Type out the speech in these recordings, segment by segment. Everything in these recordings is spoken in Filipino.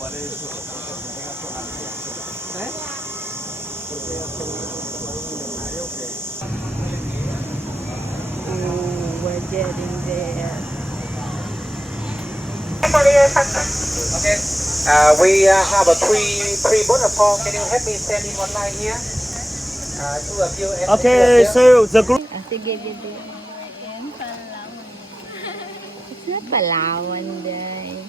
Oh, we're getting there. Okay. We have a three waterfall. Can you help me stand in one line here? Two of you. And Okay, so the group. Ah, sige, sige. It's not Palawan, day.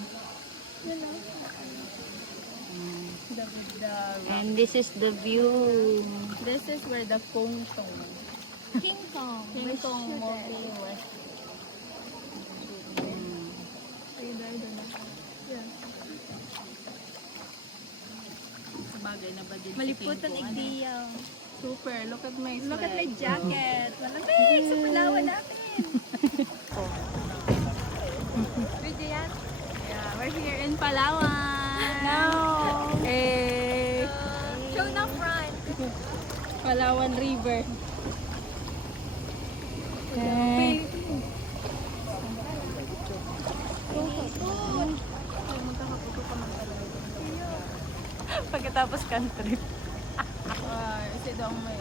And this is the view. This is where the Kong Tong. King Kong. King Kong Mountain was. Bagay na ba din Malipot ang King Kong, ano? igdiya. Super. Look at my Look at my sweat. jacket. Malamig sa Palawan natin. Video yan? Yeah, we're here in Palawan. No. Eh, Show na front. Palawan River. Pagkatapos country. Kasi daw may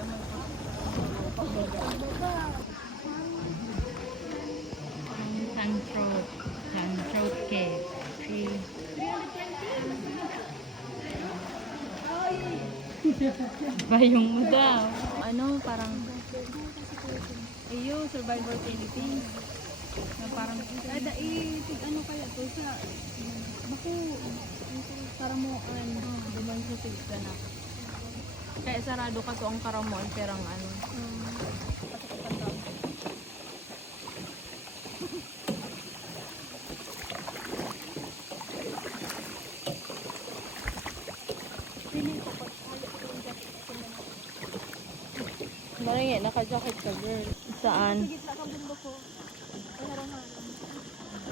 Tanthroat cave. Bayong mo daw. ano, parang Survivor Philippines. Na parang ano kaya to sa bako para mo duman sa tigda na. Kaya sarado ka to ang karamon perang ano. Maringi, naka-jacket ka, girl. Saan? Gitna kang bundok ko. Ay, harangan.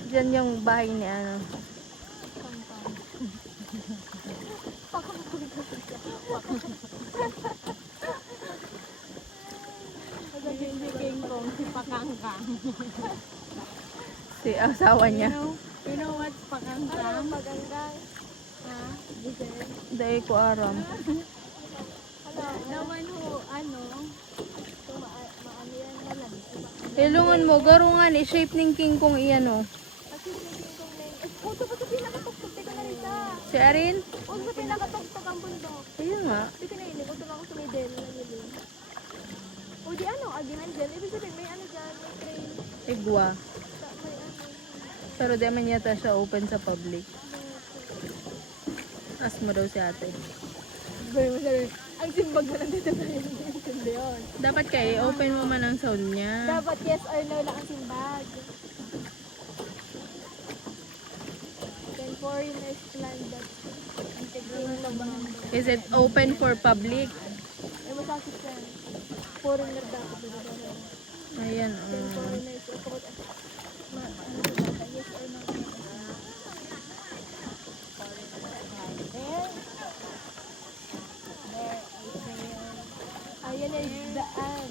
Diyan yung bahay ni ano. Hindi King Kong, si Pakangkang. Si asawa niya. You know what's Pakangkang? Ano Pakangkang? Ha? Dahil ko aram. The one who, ano, maano yan, malam. Ilungan mo, garungan, i-shape ng King Kong iyan o. Kasi si King Kong na yun. Puto ba sa pinakatugtog? Teka na rin sa. Si Arin? Huwag sa pinakatugtog ang bundok. Ayun nga. Teka na yun, utong ako sa middle. Nagilin. O di ano, agihan dyan. Ibig sabihin, may ano dyan, may train. Igwa. May ano. Pero di man yata siya open sa public. Ask mo daw si ate. Gawin mo sabi, ang simbag na lang dito tayo. Hindi yun. Dapat kayo, open mo man ang sound niya. Dapat yes or no lang ang simbag. Then foreigners plan that integrating ng bundok. Is it open for public? Ay, masakit yan. Foreigner dapat. Ayan. Then foreigners, ano dapat, yes or no. Ayan ay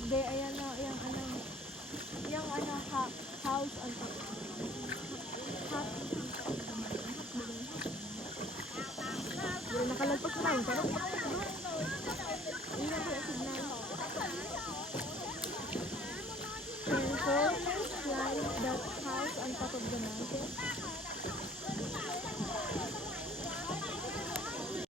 there ayan na yung ano house on top. Nakalagpas na yun. Pero iyan pala signal. And foreigners climb that house on top of the mountain.